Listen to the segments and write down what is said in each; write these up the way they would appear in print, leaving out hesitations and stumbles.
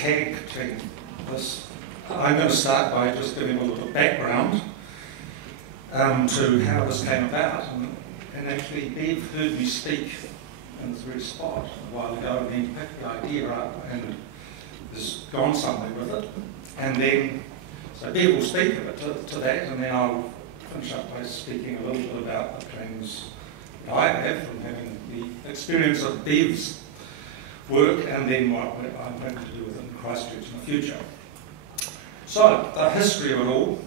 tag team this. I'm going to start by just giving a little background to how this came about. And actually, Bev heard me speak in this very spot a while ago, and then picked the idea up and has gone somewhere with it. And then, so Bev will speak a bit to that, and then I'll finish up by speaking a little bit about the things that I have from having the experience of Bev's work, and then what I'm going to do within Christchurch in the future. So, the history of it all.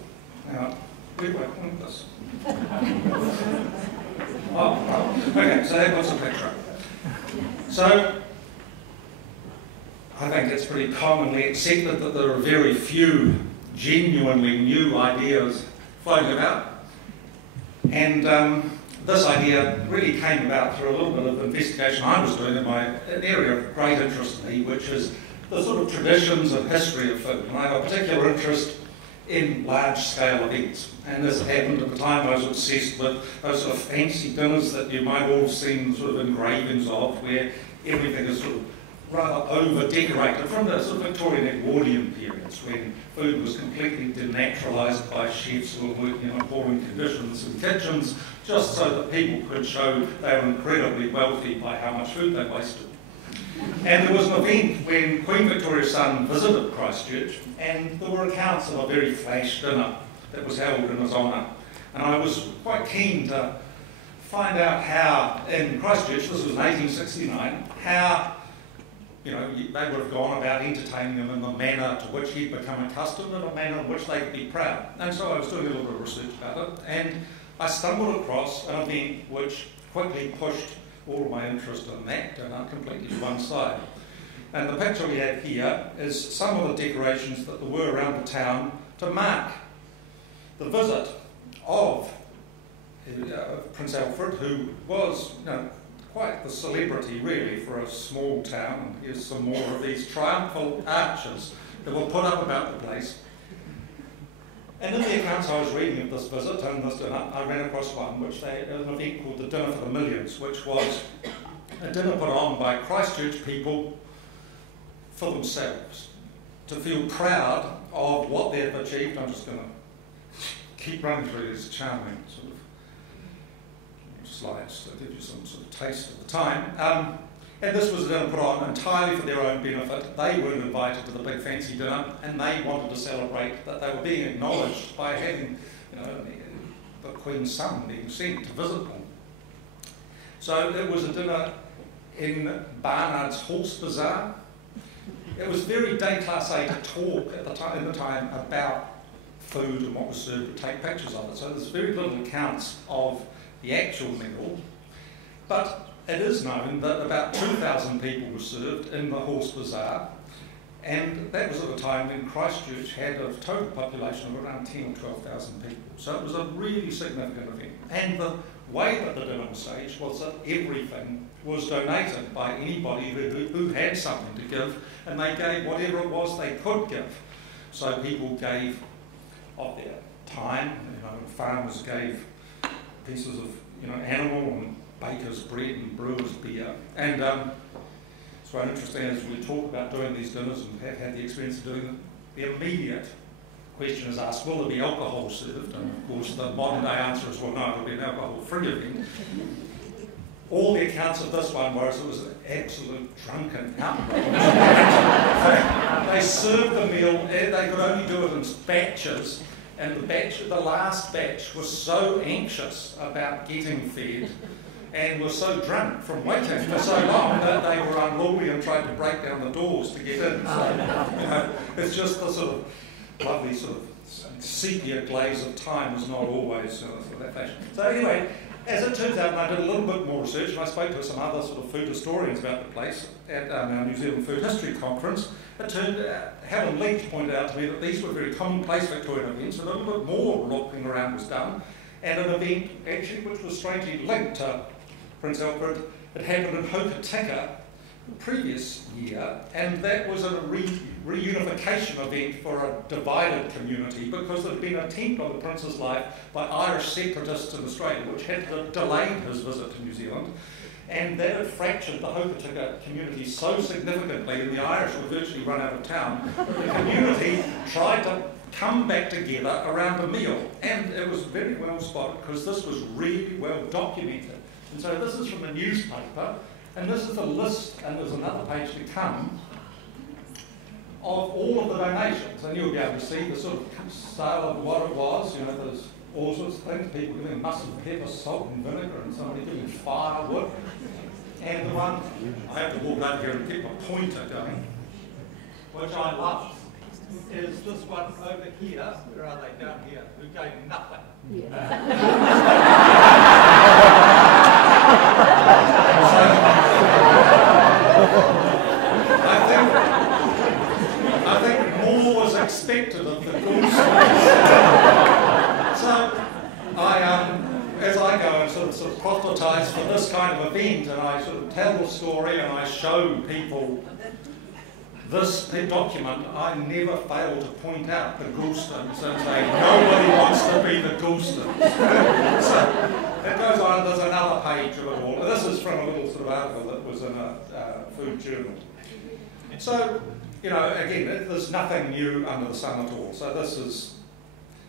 Now, where do I point this? Okay, so that was a picture. So, I think it's pretty commonly accepted that there are very few genuinely new ideas floating about. And this idea really came about through a little bit of investigation I was doing in an area of great interest to me, which is the sort of traditions and history of food. And I have a particular interest in large-scale events. And as it happened at the time, I was obsessed with those sort of fancy dinners that you might all have seen sort of engravings of, where everything is sort of rather over-decorated from the sort of Victorian Edwardian periods, when food was completely denaturalised by chefs who were working in appalling conditions in kitchens, just so that people could show they were incredibly wealthy by how much food they wasted. And there was an event when Queen Victoria's son visited Christchurch, and there were accounts of a very flash dinner that was held in his honour. And I was quite keen to find out how, in Christchurch, this was in 1869, how they would have gone about entertaining him in the manner to which he'd become accustomed and a manner in which they could be proud. And so I was doing a little bit of research about it, and I stumbled across an event which quickly pushed all of my interest in that dinner completely to one side. And the picture we have here is some of the decorations that there were around the town to mark the visit of Prince Alfred, who was, quite the celebrity really for a small town. And here's some more of these triumphal arches that were put up about the place. And in the accounts I was reading of this visit and this dinner, I ran across one which an event called the Dinner for the Millions, which was a dinner put on by Christchurch people for themselves, to feel proud of what they've achieved. I'm just going to keep running through these charming sort of slides to give you some sort of taste of the time. And this was a dinner put on entirely for their own benefit. They weren't invited to the big fancy dinner, and they wanted to celebrate that they were being acknowledged by having, the Queen's son being sent to visit them. So it was a dinner in Barnard's Horse Bazaar. It was very déclassé to talk at the time about food and what was served, to take pictures of it. So there's very little accounts of the actual meal, but it is known that about 2,000 people were served in the Horse Bazaar, and that was at a time when Christchurch had a total population of around 10,000 or 12,000 people. So it was a really significant event. And the way that the dinner was staged was that everything was donated by anybody who had something to give, and they gave whatever it was they could give. So people gave of their time, farmers gave pieces of animal, and bakers' bread and brewers' beer. And it's quite interesting as we talk about doing these dinners and have had the experience of doing them, the immediate question is asked, will there be alcohol served? And of course the modern day answer is, well, no, it'll be an alcohol-free event. All the accounts of this one were it was an absolute drunken outrage. They served the meal, they could only do it in batches, and the last batch was so anxious about getting fed and were so drunk from waiting for so long that they were unruly and tried to break down the doors to get in. So, it's just the sort of lovely sort of sepia glaze of time is not always for that fashion. So anyway, as it turns out, and I did a little bit more research, and I spoke to some other sort of food historians about the place at our New Zealand Food History Conference. It turned out, Helen Leach pointed out to me that these were very commonplace Victorian events, and a little bit more looking around was done, and an event actually which was strangely linked to Prince Alfred. It happened in Hokitika the previous year, and that was a reunification event for a divided community, because there had been an attempt on the Prince's life by Irish separatists in Australia, which had delayed his visit to New Zealand. and that had fractured the Hokitika community so significantly, and the Irish were virtually run out of town, that the community tried to come back together around a meal. And it was very well spotted because this was really well documented. And so this is from the newspaper, and this is the list, and there's another page to come, of all of the donations. And you'll be able to see the sort of scale of what it was. You know, there's all sorts of things, people giving mustard, pepper, salt and vinegar, and somebody giving firewood. And the one, I have to walk over here and keep my pointer going, which I love, is this one over here. Where are they? Down here, who gave nothing. I think more was expected of the course. So as I go and sort of proselytise for this kind of event, and I sort of tell the story and I show people this document, I never fail to point out the Goulstons and say, nobody wants to be the Goulstons. So it goes on, there's another page of it all. This is from a little sort of article that was in a food journal. So, you know, again, there's nothing new under the sun at all. So this is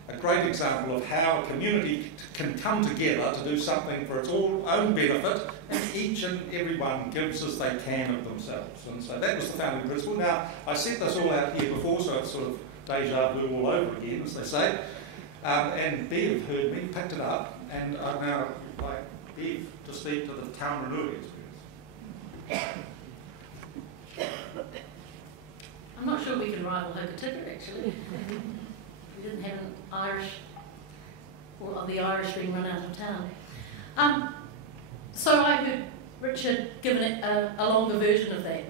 a great example of how a community can come together to do something for its own benefit, and each and every one gives as they can of themselves. And so that was the founding principle. Now, I set this all out here before, so it's sort of deja vu all over again, as they say. And Bev heard me, picked it up, and I'd now like Bev to speak to the Taumarunui experience. I'm not sure we can rival Hokitika, actually. We didn't have an Irish, or the Irish being run out of town. So I heard Richard give a longer version of that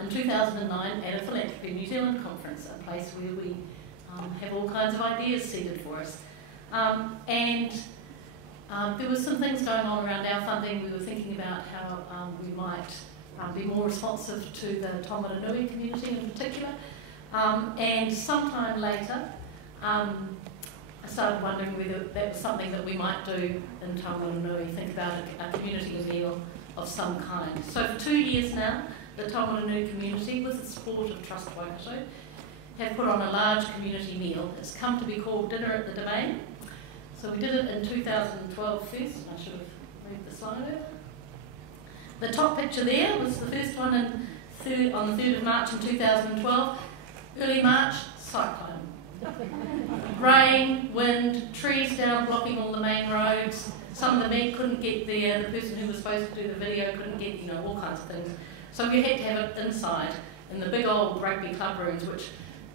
in 2009 at a Philanthropy NZ conference, a place where we have all kinds of ideas seeded for us. And there were some things going on around our funding. We were thinking about how we might be more responsive to the Taumarunui community in particular. And sometime later, I started wondering whether that was something that we might do in Taumarunui, think about a community meal of some kind. So for 2 years now, the Taumarunui community, with the support of Trust Waikato, have put on a large community meal. It's come to be called Dinner at the Domain. So we did it in 2012 first. I should have moved the slide over. The top picture there was the first one on the 3rd of March in 2012. Early March, cyclone. Rain, wind, trees down blocking all the main roads. Some of the men couldn't get there. The person who was supposed to do the video couldn't get, you know, all kinds of things. So we had to have it inside in the big old rugby club rooms, which,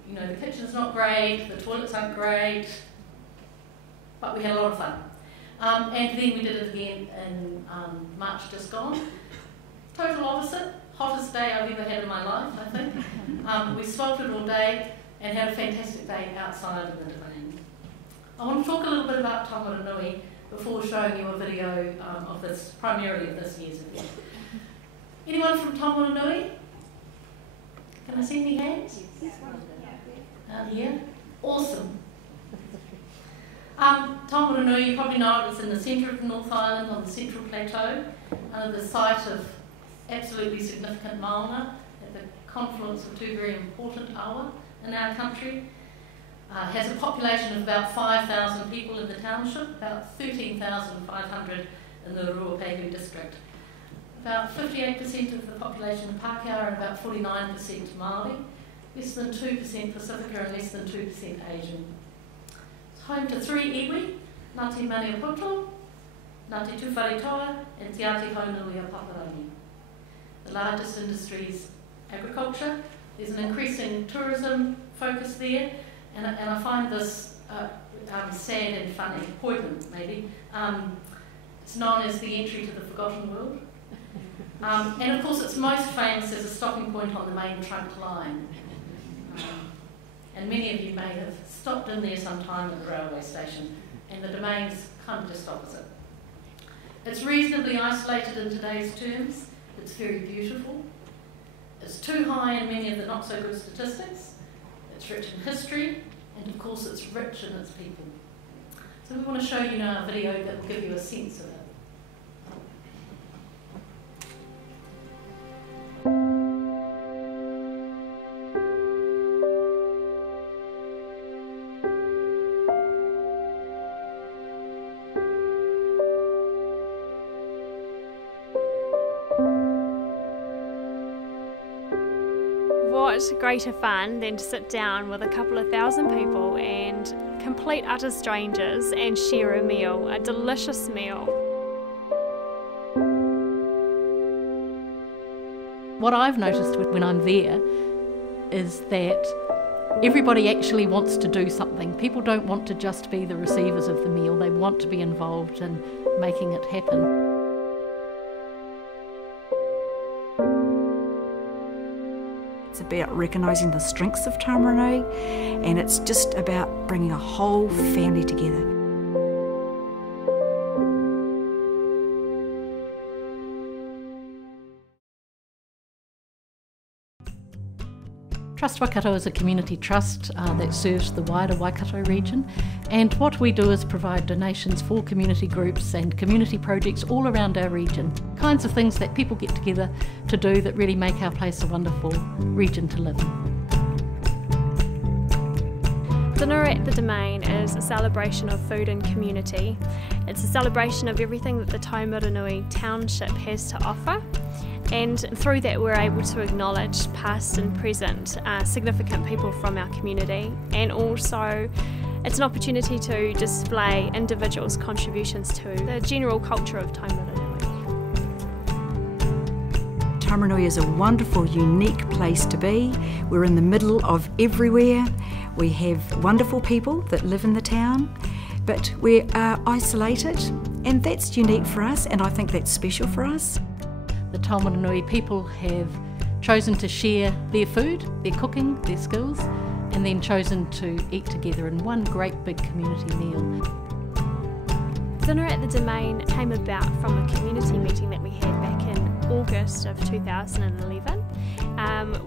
you know, the kitchen's not great, the toilets aren't great, but we had a lot of fun. And then we did it again in March just gone. Total opposite, hottest day I've ever had in my life, I think. We sweltered all day and had a fantastic day outside of the domain. I want to talk a little bit about Taumarunui before showing you a video of this, primarily of this year's event. Anyone from Taumarunui? Can I see any hands? Here? Awesome. Taumarunui, you probably know it, it's in the centre of the North Island on the Central Plateau, under the site of absolutely significant mauna at the confluence of two very important awa in our country. Has a population of about 5,000 people in the township, about 13,500 in the Ruapehu district. About 58% of the population in Pākehā and about 49% Māori, less than 2% Pacifica and less than 2% Asian. It's home to 3 iwi, Ngāti Maniapoto, Ngāti Tuwharetoa and Te Āti Haunui a Paparangi. The largest industry is agriculture. There's an increasing tourism focus there, and I find this sad and funny, poignant maybe. It's known as the entry to the forgotten world. And of course it's most famous as a stopping point on the main trunk line. And many of you may have stopped in there sometime at the railway station, and the domain's kind of just opposite. It's reasonably isolated in today's terms. It's very beautiful. It's too high in many of the not so good statistics. It's rich in history, and of course it's rich in its people. So we want to show you now a video that will give you a sense of it. what greater fun than to sit down with a couple of thousand people and complete utter strangers and share a meal, a delicious meal. What I've noticed when I'm there is that everybody actually wants to do something. People don't want to just be the receivers of the meal, they want to be involved in making it happen. It's about recognising the strengths of Taumarunui, and it's just about bringing a whole family together. Trust Waikato is a community trust that serves the wider Waikato region, and what we do is provide donations for community groups and community projects all around our region. Kinds of things that people get together to do that really make our place a wonderful region to live in. Dinner at the Domain is a celebration of food and community. It's a celebration of everything that the Taumarunui township has to offer. And through that we're able to acknowledge past and present significant people from our community, and also it's an opportunity to display individuals' contributions to the general culture of Taumarunui. Taumarunui is a wonderful, unique place to be. We're in the middle of everywhere. We have wonderful people that live in the town, but we are isolated, and that's unique for us, and I think that's special for us. The Taumarunui people have chosen to share their food, their cooking, their skills, and then chosen to eat together in one great big community meal. Dinner at the Domain came about from a community meeting that we had back in August of 2011,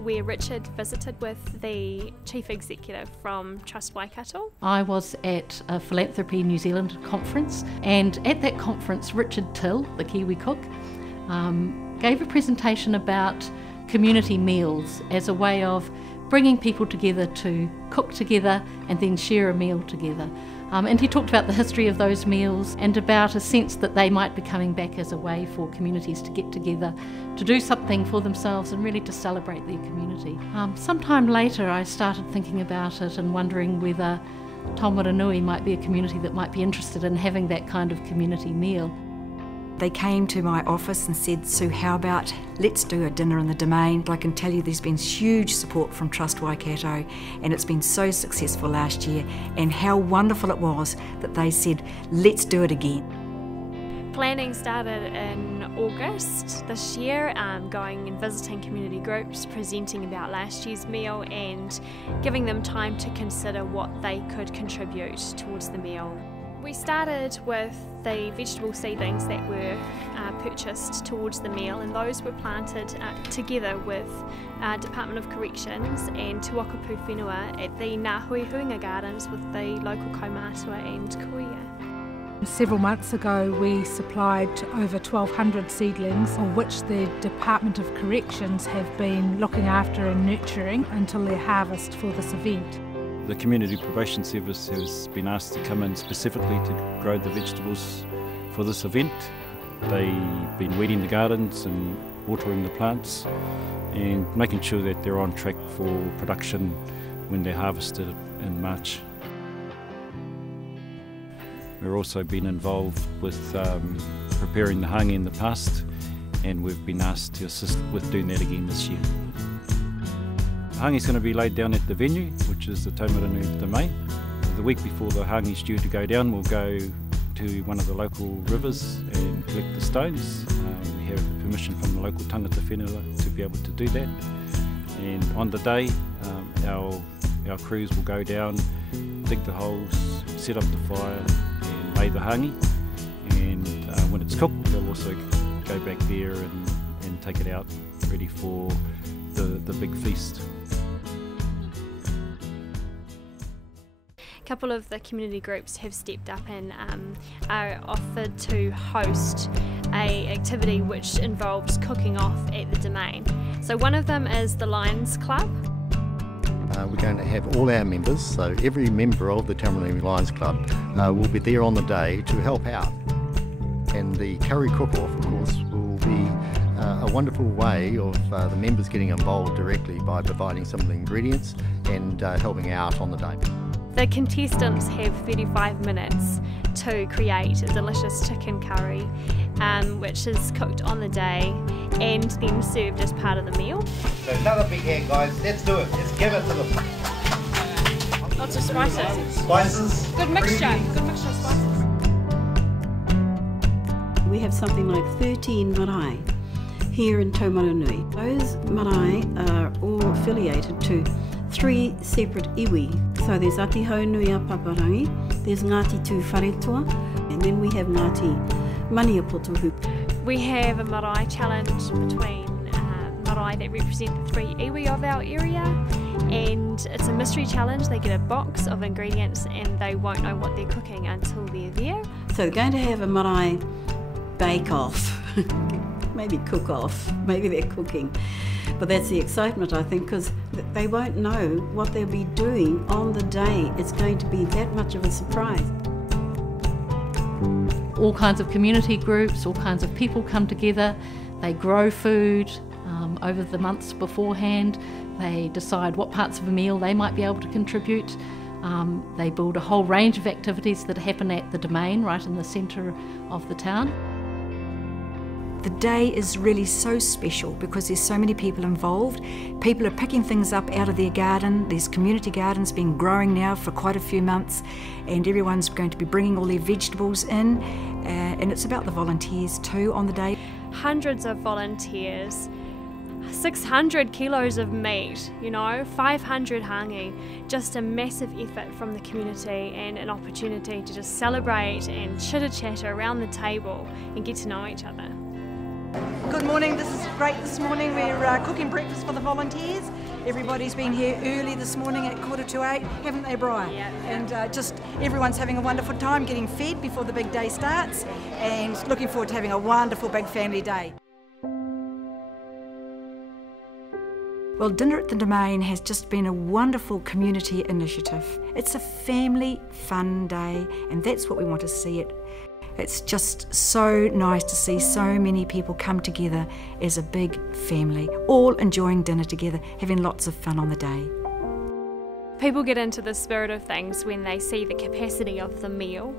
where Richard visited with the Chief Executive from Trust Waikato. I was at a Philanthropy New Zealand conference, and at that conference Richard Till, the Kiwi cook, gave a presentation about community meals as a way of bringing people together to cook together and then share a meal together. And he talked about the history of those meals and about a sense that they might be coming back as a way for communities to get together, to do something for themselves and really to celebrate their community. Sometime later I started thinking about it and wondering whether Taumarunui might be a community that might be interested in having that kind of community meal. They came to my office and said, Sue, how about let's do a dinner in the Domain? I can tell you there's been huge support from Trust Waikato, and it's been so successful last year, and how wonderful it was that they said, let's do it again. Planning started in August this year, going and visiting community groups, presenting about last year's meal and giving them time to consider what they could contribute towards the meal. We started with the vegetable seedlings that were purchased towards the meal, and those were planted together with Department of Corrections and Te Wakapu Whenua at the Ngāhui Huinga Gardens with the local kaumātua and kuia. Several months ago we supplied over 1,200 seedlings, of which the Department of Corrections have been looking after and nurturing until their harvest for this event. The Community Probation Service has been asked to come in specifically to grow the vegetables for this event. They've been weeding the gardens and watering the plants and making sure that they're on track for production when they're harvested in March. We've also been involved with preparing the hangi in the past, and we've been asked to assist with doing that again this year. The hangi is going to be laid down at the venue, which is the Taumarunui Domain. The week before the hangi is due to go down, we'll go to one of the local rivers and collect the stones. We have permission from the local tangata whenua to be able to do that. And on the day, our crews will go down, dig the holes, set up the fire and lay the hangi. And when it's cooked, they'll also go back there and take it out ready for the big feast. A couple of the community groups have stepped up and are offered to host an activity which involves cooking off at the Domain. So one of them is the Lions Club. We're going to have all our members, so every member of the Taumarunui Lions Club will be there on the day to help out. And the curry cook-off, of course, will be a wonderful way of the members getting involved directly by providing some of the ingredients and helping out on the day. The contestants have 35 minutes to create a delicious chicken curry, which is cooked on the day and then served as part of the meal. So another big hand, guys. Let's do it. Let's give it to them. Lots of spices. Spices. Good mixture of spices. We have something like 13 marae here in Taumarunui. Those marae are all affiliated to 3 separate iwi. So there's Ati Haunuia Paparangi, there's Ngāti Tū Wharetua, and then we have Ngāti Maniapotohu. We have a marae challenge between marae that represent the 3 iwi of our area, and it's a mystery challenge. They get a box of ingredients and they won't know what they're cooking until they're there. So they're going to have a marae bake-off, maybe cook-off, maybe they're cooking. But that's the excitement, I think, because they won't know what they'll be doing on the day. It's going to be that much of a surprise. All kinds of community groups, all kinds of people come together. They grow food over the months beforehand. They decide what parts of a meal they might be able to contribute. They build a whole range of activities that happen at the domain, right in the centre of the town. The day is really so special because there's so many people involved. People are picking things up out of their garden. There's community gardens been growing now for quite a few months, and everyone's going to be bringing all their vegetables in, and it's about the volunteers too on the day. Hundreds of volunteers, 600 kilos of meat, 500 hangi, just a massive effort from the community and an opportunity to just celebrate and chitter-chatter around the table and get to know each other. Good morning, this is great this morning. We're cooking breakfast for the volunteers. Everybody's been here early this morning at 7:45, haven't they, Brian? Yeah. And just everyone's having a wonderful time getting fed before the big day starts, and looking forward to having a wonderful big family day. Well, Dinner at the Domain has just been a wonderful community initiative. It's a family fun day, and that's what we want to see it. It's just so nice to see so many people come together as a big family, all enjoying dinner together, having lots of fun on the day. People get into the spirit of things when they see the capacity of the meal.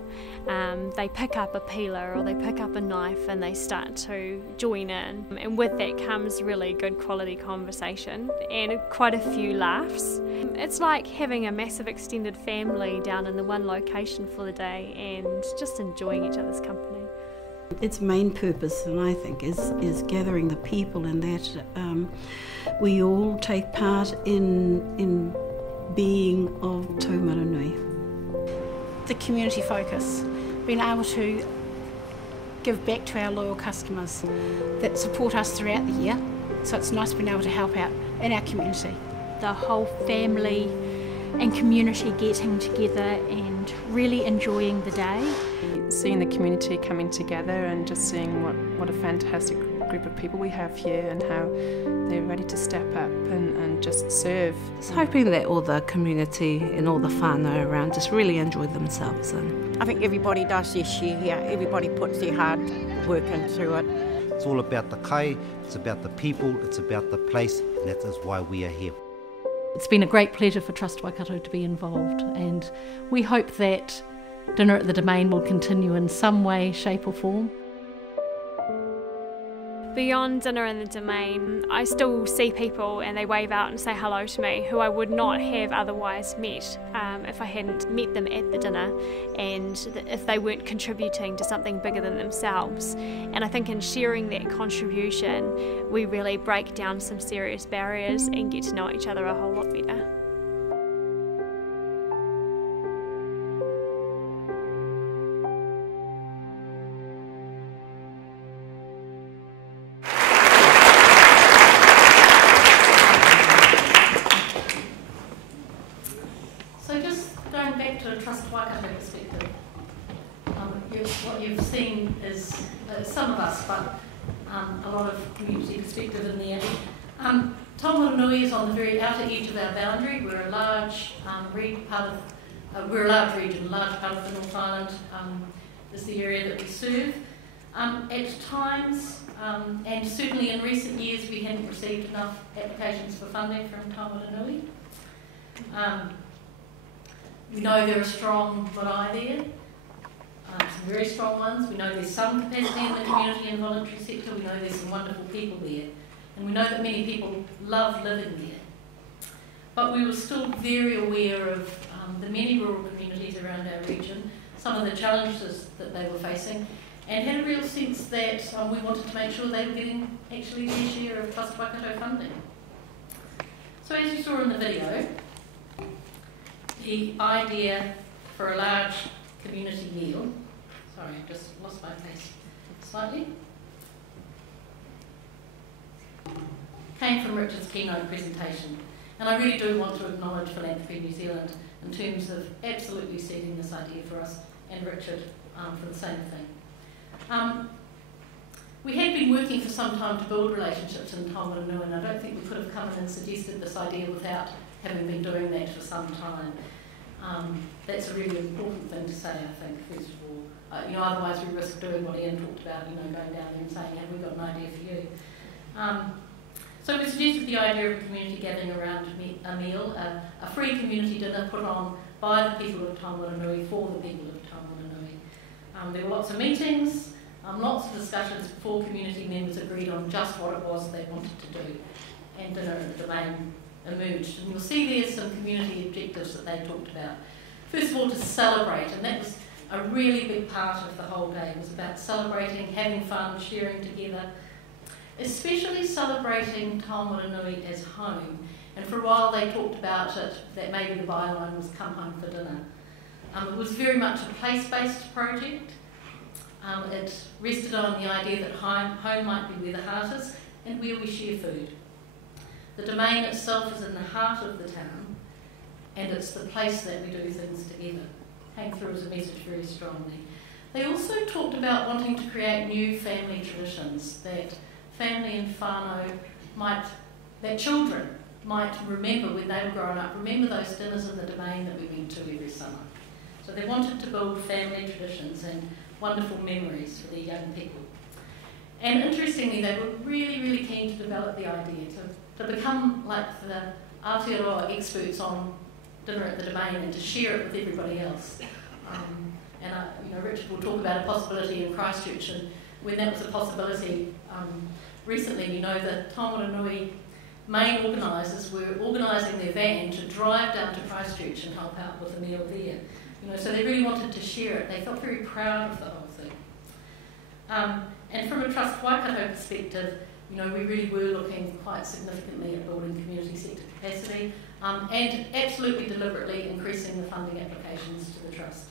They pick up a peeler or they pick up a knife and they start to join in. And with that comes really good quality conversation and quite a few laughs. It's like having a massive extended family down in the one location for the day and just enjoying each other's company. Its main purpose, and I think, is gathering the people, and that we all take part in being of Taumarunui. The community focus, being able to give back to our loyal customers that support us throughout the year, so it's nice being able to help out in our community. The whole family and community getting together and really enjoying the day. Seeing the community coming together and just seeing what a fantastic group of people we have here and how they're ready to step up and just serve. Just hoping that all the community and all the whānau around just really enjoy themselves. And I think everybody does their share here, everybody puts their hard work into it. It's all about the kai, it's about the people, it's about the place, and that is why we are here. It's been a great pleasure for Trust Waikato to be involved, and we hope that Dinner at the Domain will continue in some way, shape or form. Beyond Dinner in the Domain, I still see people and they wave out and say hello to me who I would not have otherwise met if I hadn't met them at the dinner and if they weren't contributing to something bigger than themselves. And I think in sharing that contribution, we really break down some serious barriers and get to know each other a whole lot better. Going back to a Trust Waikato perspective, what you've seen is some of us, but a lot of community perspective in there. Taumarunui is on the very outer edge of our boundary. We're a large region, a large part of the North Island is the area that we serve. At times, and certainly in recent years, we hadn't received enough applications for funding from Taumarunui. We know there are strong marae there, some very strong ones. We know there's some capacity in the community and voluntary sector. We know there's some wonderful people there. And we know that many people love living there. But we were still very aware of the many rural communities around our region, some of the challenges that they were facing, and had a real sense that we wanted to make sure they were getting actually their share of Trust Waikato funding. So as you saw in the video, the idea for a large community meal, sorry, I just lost my place slightly, came from Richard's keynote presentation. And I really do want to acknowledge Philanthropy New Zealand in terms of absolutely seeding this idea for us, and Richard for the same thing. We had been working for some time to build relationships in Taumarunui, and I don't think we could have come in and suggested this idea without having been doing that for some time. That's a really important thing to say, I think, first of all. Otherwise we risk doing what Ian talked about, going down there and saying, have we got an idea for you? So we suggested the idea of a community gathering around a meal, a free community dinner put on by the people of Taumarunui for the people of Taumarunui. There were lots of meetings, lots of discussions before community members agreed on just what it was they wanted to do, and dinner at the domain emerged. And you'll see there's some community objectives that they talked about. First of all, to celebrate, and that was a really big part of the whole day. It was about celebrating, having fun, sharing together, especially celebrating Taumarunui as home. And for a while they talked about it, that maybe the byline was come home for dinner. It was very much a place-based project. It rested on the idea that home might be where the heart is and where we share food. The domain itself is in the heart of the town, and it's the place that we do things together. Came through as a message very strongly. They also talked about wanting to create new family traditions, that family and whānau that children might remember when they were growing up, remember those dinners in the domain that we went to every summer. So they wanted to build family traditions and wonderful memories for their young people. And interestingly, they were really, really keen to develop the idea, to become like the Aotearoa experts on dinner at the domain and to share it with everybody else. Richard will talk about a possibility in Christchurch, and when that was a possibility, recently, the Taumarunui main organisers were organising their van to drive down to Christchurch and help out with a meal there. So they really wanted to share it. They felt very proud of the whole thing. And from a Trust Waikato perspective, we really were looking quite significantly at building community sector capacity and absolutely deliberately increasing the funding applications to the Trust.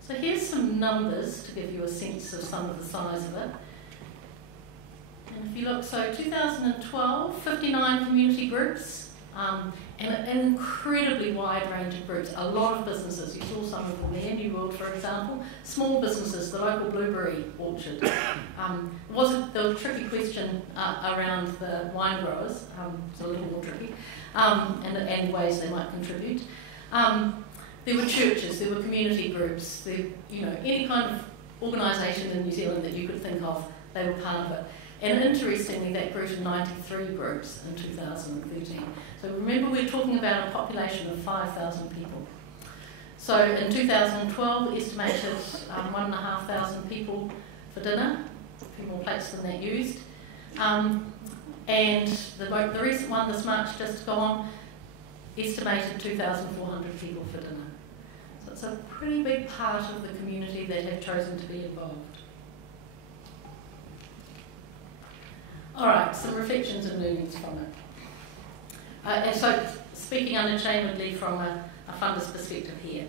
So here's some numbers to give you a sense of some of the size of it. And if you look, so 2012, 59 community groups, and an incredibly wide range of groups, a lot of businesses. You saw some of them there, New World, for example. Small businesses, the local blueberry orchard. There was a tricky question around the wine growers, it's a little more tricky, and ways they might contribute. There were churches, there were community groups, any kind of organisation in New Zealand that you could think of, they were part of it. And interestingly, that grew to 93 groups in 2013. So remember, we're talking about a population of 5,000 people. So in 2012, we estimated 1,500 people for dinner, a few more plates than that used. And the recent one this March just gone, estimated 2,400 people for dinner. So it's a pretty big part of the community that have chosen to be involved. All right, some reflections and learnings from it. And so, speaking unashamedly from a funder's perspective here,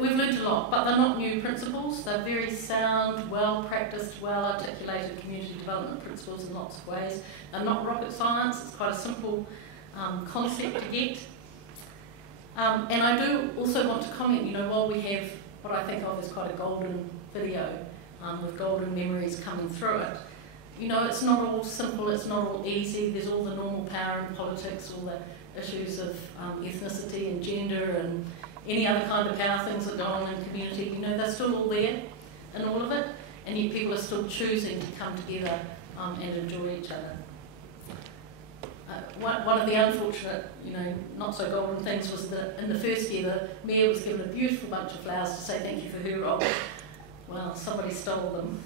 we've learned a lot, but they're not new principles. They're very sound, well-practiced, well-articulated community development principles in lots of ways. They're not rocket science. It's quite a simple concept to get. And I do also want to comment, while we have what I think of as quite a golden video with golden memories coming through it, it's not all simple, it's not all easy. There's all the normal power in politics, all the issues of ethnicity and gender and any other kind of power things that go on in community. They're still all there in all of it. and yet people are still choosing to come together and enjoy each other. One of the unfortunate, not so golden things was that in the first year the Mayor was given a beautiful bunch of flowers to say thank you for her role. Well, somebody stole them.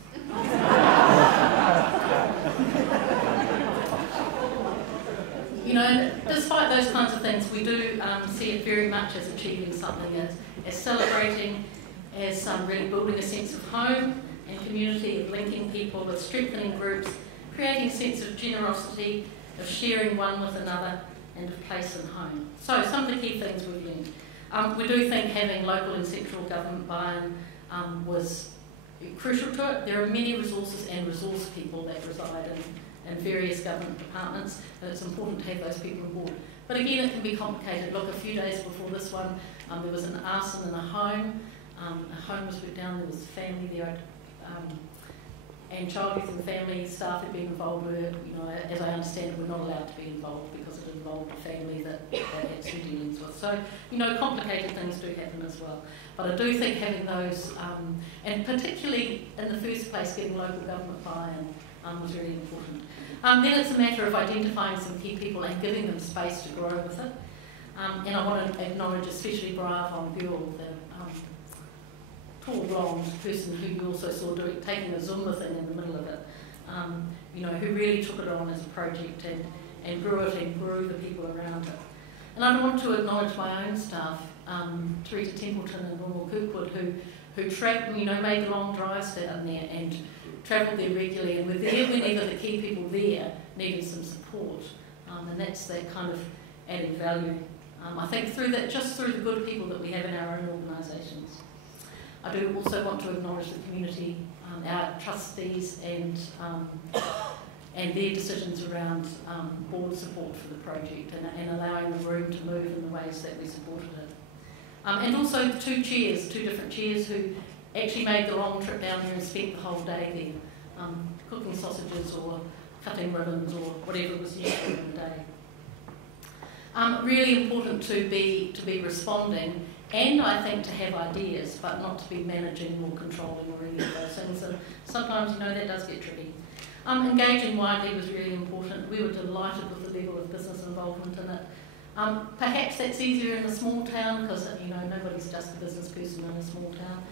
Despite those kinds of things, we do see it very much as achieving something, as celebrating, as really building a sense of home and community, of linking people, of strengthening groups, creating a sense of generosity, of sharing one with another, and of place and home. So some of the key things we've learned. We do think having local and central government buy-in was crucial to it. There are many resources and resource people that reside in various government departments, and it's important to have those people on board. But again, it can be complicated. Look, a few days before this one, there was an arson in a home. A home was put down, there was a family there, and child youth and family staff had been involved with, as I understand it, were not allowed to be involved because it involved a family that they had some dealings with. So, complicated things do happen as well. But I do think having those, and particularly in the first place, getting local government buy-in was really important. Then it's a matter of identifying some key people and giving them space to grow with it. And I want to acknowledge especially Briar von Buell, the tall blonde person who you also saw taking a Zumba thing in the middle of it, who really took it on as a project and grew it and grew the people around it. And I want to acknowledge my own staff, Teresa Templeton and Normal Kirkwood, who made the long drives down there and travelled there regularly and were there whenever the key people there needed some support. And that's that kind of added value. I think just through the good people that we have in our own organisations. I do also want to acknowledge the community, our trustees and their decisions around board support for the project and allowing the room to move in the ways that we supported it. And also the two different chairs who actually made the long trip down there and spent the whole day there, cooking sausages or cutting ribbons or whatever was useful in the day. Really important to be responding, and I think to have ideas, but not to be managing or controlling or any of those things. And sometimes, that does get tricky. Engaging widely was really important. We were delighted with the level of business involvement in it. Perhaps that's easier in a small town because, nobody's just a business person in a small town,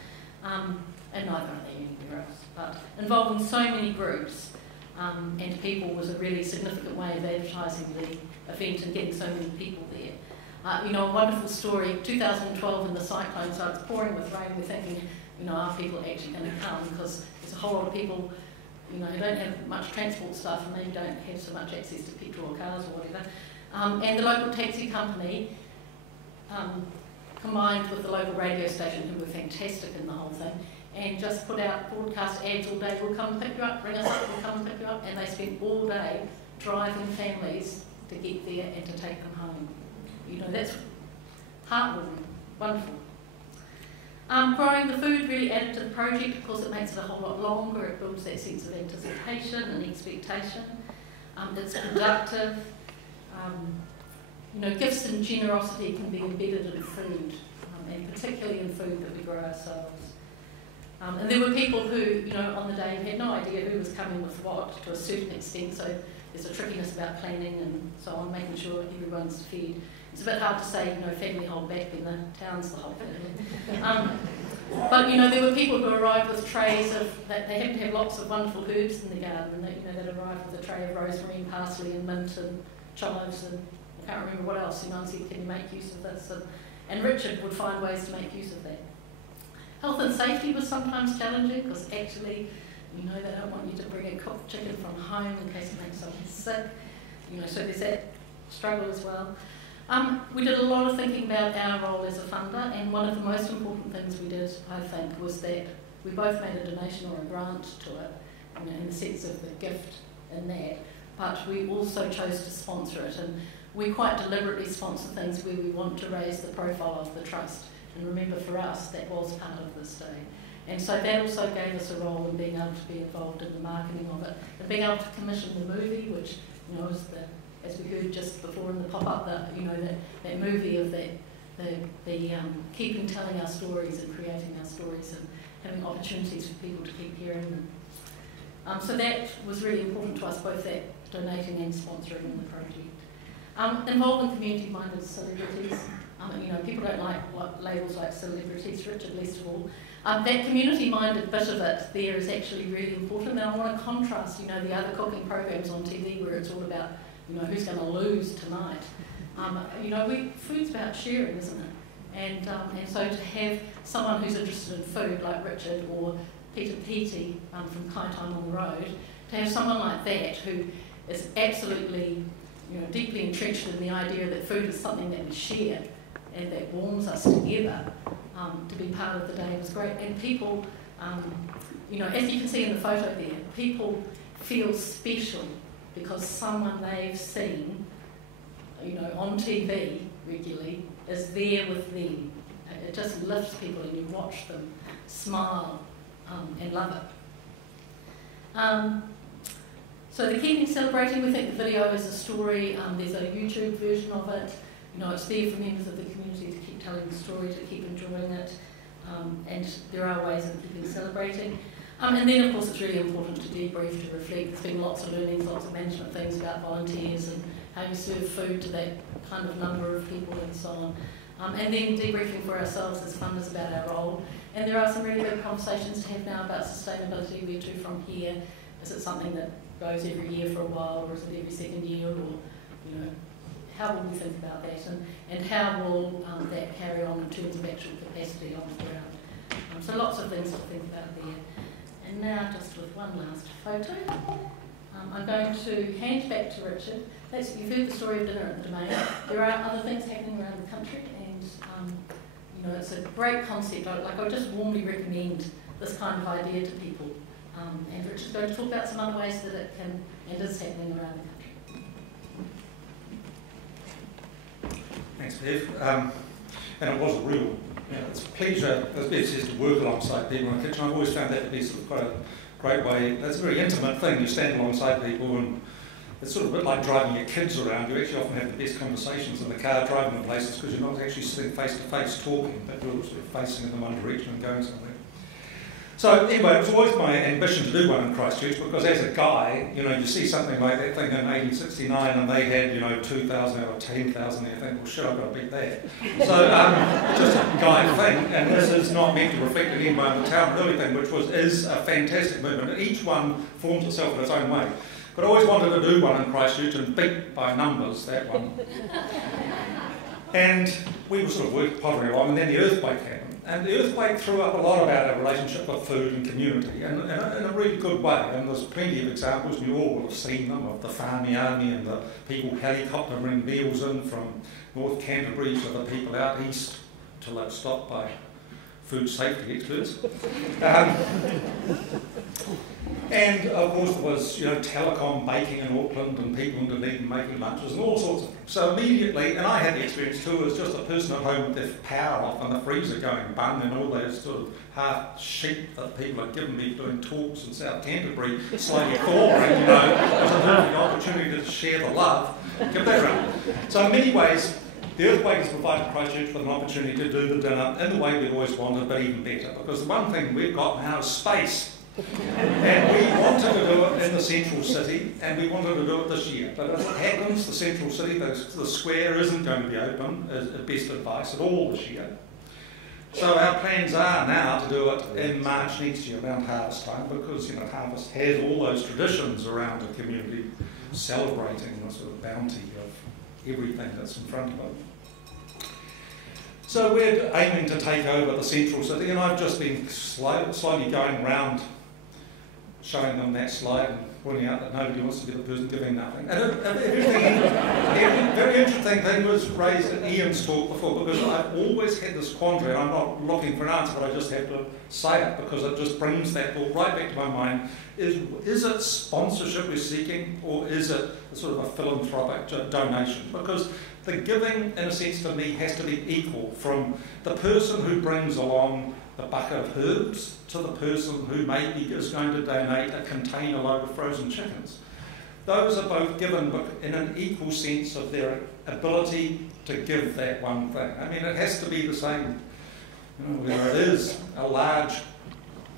and neither are they anywhere else. But involving so many groups and people was a really significant way of advertising the event and getting so many people there. A wonderful story, 2012 in the cyclone, so it's pouring with rain, we're thinking, are people actually going to come? Because there's a whole lot of people, who don't have much transport stuff and maybe don't have so much access to petrol or cars or whatever. And the local taxi company, combined with the local radio station, who were fantastic in the whole thing, and just put out broadcast ads all day, we'll come pick you up, ring us up, we'll come pick you up, and they spent all day driving families to get there and to take them home. That's heartwarming, wonderful. Growing the food really added to the project. Of course, it makes it a whole lot longer. It builds that sense of anticipation and expectation. It's productive. Gifts and generosity can be embedded in food, and particularly in food that we grow ourselves. And there were people who, on the day had no idea who was coming with what to a certain extent, so there's a trickiness about planning and so on, making sure everyone's fed. It's a bit hard to say, family hold back when the town's the whole family. But, there were people who arrived with trays they happen to have lots of wonderful herbs in the garden, and they'd arrive with a tray of rosemary and parsley and mint and chives and I can't remember what else. And said, can you make use of this? And Richard would find ways to make use of that. Health and safety was sometimes challenging because actually, they don't want you to bring a cooked chicken from home in case it makes someone sick. So there's that struggle as well. We did a lot of thinking about our role as a funder, and one of the most important things we did, I think, was that we both made a donation or a grant to it, in the sense of the gift in that, but we also chose to sponsor it, and we quite deliberately sponsor things where we want to raise the profile of the trust. And remember, for us, that was part of this day. And so that also gave us a role in being able to be involved in the marketing of it, and being able to commission the movie, which, was as we heard just before in the pop-up, that movie of the keeping telling our stories and creating our stories having opportunities for people to keep hearing them. So that was really important to us, both that donating and sponsoring the project. Involving community-minded celebrities. People don't like what labels like celebrities, Richard least of all. That community-minded bit of it there is actually really important, and I want to contrast, the other cooking programs on TV where it's all about, who's going to lose tonight. Food's about sharing, isn't it? And so to have someone who's interested in food, like Richard or Peter Petey from Kai Time on the Road, to have someone like that who is absolutely, deeply entrenched in the idea that food is something that we share and that warms us together, to be part of the day was great. And people, as you can see in the photo there, people feel special because someone they've seen, on TV regularly is there with them. It just lifts people and you watch them smile and love it. So the Keeping Celebrating, we think the video is a story. There's a YouTube version of it. It's there for members of the community to keep telling the story, to keep enjoying it. And there are ways of keeping celebrating. And then, of course, it's really important to debrief, to reflect. There's been lots of learnings, lots of management things about volunteers and how you serve food to that kind of number of people and so on. And then debriefing for ourselves as funders about our role. And there are some really good conversations to have now about sustainability. Where to from here? Is it something that goes every year for a while, or is it every second year, or how will we think about that, and how will that carry on in terms of actual capacity on the ground? So lots of things to think about there. And now, just with one last photo, I'm going to hand back to Richard. You've heard the story of Dinner at the Domain. There are other things happening around the country, and it's a great concept. I would just warmly recommend this kind of idea to people. And Richard's going to talk about some other ways that it can and is happening around the country. Thanks, Bev. And it was a real, it's a pleasure, as Bev says, to work alongside people in the kitchen. I've always found that to be sort of quite a great way. It's a very intimate thing. You stand alongside people, and it's sort of a bit like driving your kids around. You actually often have the best conversations in the car driving to places because you're not actually sitting face to face talking, but you're sort of facing in the one direction and going somewhere. So anyway, it was always my ambition to do one in Christchurch because as a guy, you see something like that thing in 1869 and they had, 2,000 or 10,000 there, you think, well shit, I've got to beat that. So it's just a guy thing, and this is not meant to reflect any way on the Taumarunui thing, which is a fantastic movement, and each one forms itself in its own way. But I always wanted to do one in Christchurch and beat by numbers, that one. And we were sort of pottering along, and then the earthquake happened. And the earthquake threw up a lot about our relationship with food and community, and in a really good way. And there's plenty of examples, and you all will have seen them, of the whāmiami and the people helicoptering meals in from North Canterbury to the people out east till they were stopped by food safety experts. And of course there was, telecom baking in Auckland and people in Dunedin making lunches and all sorts of things. So immediately, and I had the experience too as just a person at home with their power off and the freezer going bung and all those sort of half sheep that people had given me doing talks in South Canterbury slowly thawing, it was a perfect opportunity to share the love, give that around. So in many ways, the earthquake has provided Christchurch with an opportunity to do the dinner in the way we've always wanted, but even better, because the one thing we've got now is space. And we wanted to do it in the central city, and we wanted to do it this year. But as it happens, the central city, the square isn't going to be open, as best advice, at all this year. So our plans are now to do it in March next year, around harvest time, because harvest has all those traditions around the community celebrating the sort of bounty of everything that's in front of it. So we're aiming to take over the central city, and I've just been slowly going around showing them that slide and pointing out that nobody wants to be the person giving nothing. And a very interesting thing was raised in Ian's talk before, because I've always had this quandary, and I'm not looking for an answer, but I just have to say it because it just brings that thought right back to my mind. Is it sponsorship we're seeking, or is it sort of a philanthropic donation? Because the giving, in a sense, to me, has to be equal, from the person who brings along the bucket of herbs to the person who maybe is going to donate a container load of frozen chickens. Those are both given, but in an equal sense of their ability to give that one thing. I mean, it has to be the same, whether it is a large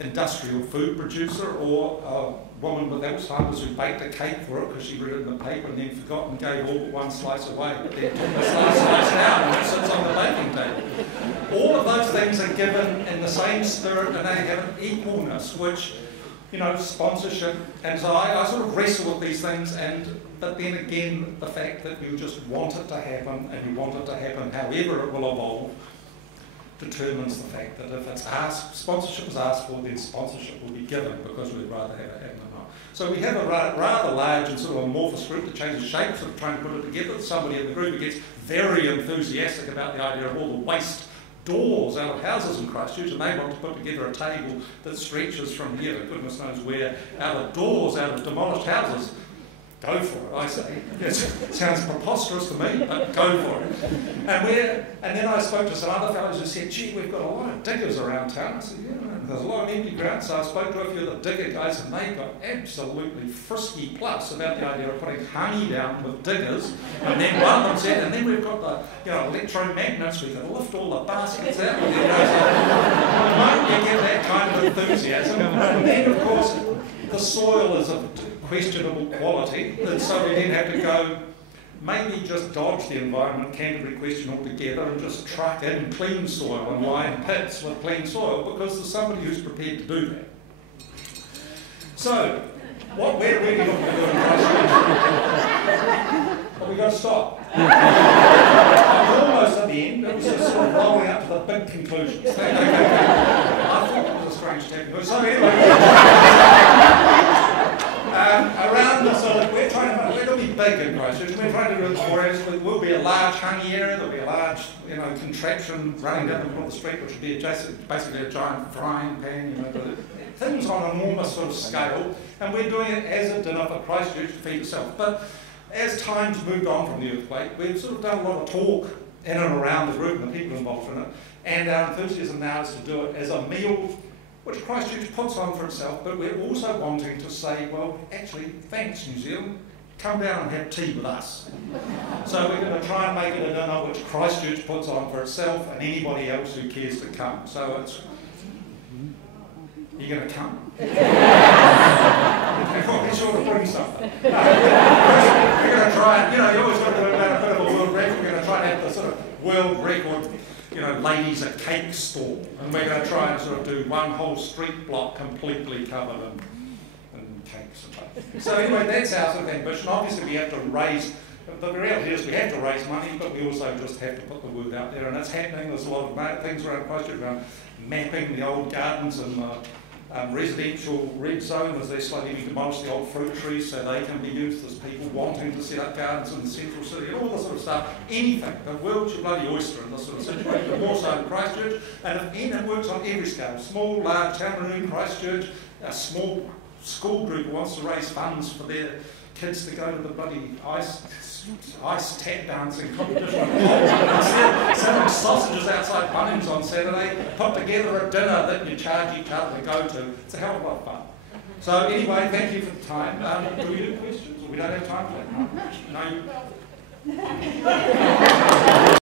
industrial food producer or a woman with Alzheimer's who baked a cake for it because she read it in the paper and then forgot and gave all but one slice away, but then took the slice down and it sits on the baking table. All of those things are given in the same spirit and they have an equalness, which, you know, sponsorship, and so I sort of wrestle with these things, but then again, the fact that you just want it to happen and you want it to happen however it will evolve determines the fact that if it's asked, sponsorship is asked for, then sponsorship will be given because we'd rather have it happen than not. So we have a rather large and sort of amorphous group that changes shape, sort of trying to put it together. There's somebody in the group who gets very enthusiastic about the idea of all the waste doors out of houses in Christchurch, and they want to put together a table that stretches from here to goodness knows where, out of doors, out of demolished houses. Go for it, I say. Yes, it sounds preposterous to me, but go for it. And then I spoke to some other fellows who said, gee, we've got a lot of diggers around town. I said, yeah, there's a lot of empty ground. So I spoke to a few of the digger guys, and they got absolutely frisky plus about the idea of putting honey down with diggers. And then one of them said, and then we've got the electromagnets, we can lift all the baskets out. And then you get that kind of enthusiasm. And then, of course, the soil is of questionable quality, and so we then have to go, maybe just dodge the environment Canterbury question altogether and just truck in clean soil and line pits with clean soil because there's somebody who's prepared to do that. So, what we're really looking to do in Christchurch, well, we've got to stop. I'm almost at the end, it was just sort of rolling up to the big conclusions. I thought it was a strange technical. So anyway, around the sort of, we're going to be big in Christchurch. We're trying to do it. There will be a large hanging area. There'll be a large, contraption running down the middle of the street, which will be basically a giant frying pan. Things on an enormous sort of scale, and we're doing it as a dinner for Christchurch to feed itself. But as time's moved on from the earthquake, we've sort of done a lot of talk in and around the group and the people involved in it, and our enthusiasm now is to do it as a meal which Christchurch puts on for itself, but we're also wanting to say, well, actually, thanks New Zealand, come down and have tea with us. So we're going to try and make it a dinner which Christchurch puts on for itself and anybody else who cares to come. So it's... Are you going to come? I'll be sure to bring something. We're going to try and, you always got to do about a bit of a world record. We're going to try and have the sort of world record, ladies a cake stall. And we're going to try and sort of do one whole street block completely covered in cakes and things. So anyway, that's our sort of ambition. Obviously we have to raise, the reality is we have to raise money, but we also just have to put the word out there. And it's happening. There's a lot of things around Christchurch around mapping the old gardens and residential red zone as they're slowly demolish the old fruit trees so they can be used. There's people wanting to set up gardens in the central city and all this sort of stuff. Anything. The world's your bloody oyster in this sort of situation, but more so in Christchurch. And it works on every scale. Small, large, Taumarunui, Christchurch, a small school group who wants to raise funds for their kids to go to the bloody ice tap dancing competition. Selling sausages outside Bunnings on Saturday, put together a dinner that you charge each other to go to. It's a hell of a lot of fun. So anyway, thank you for the time. Do we do questions? We don't have time for that. No.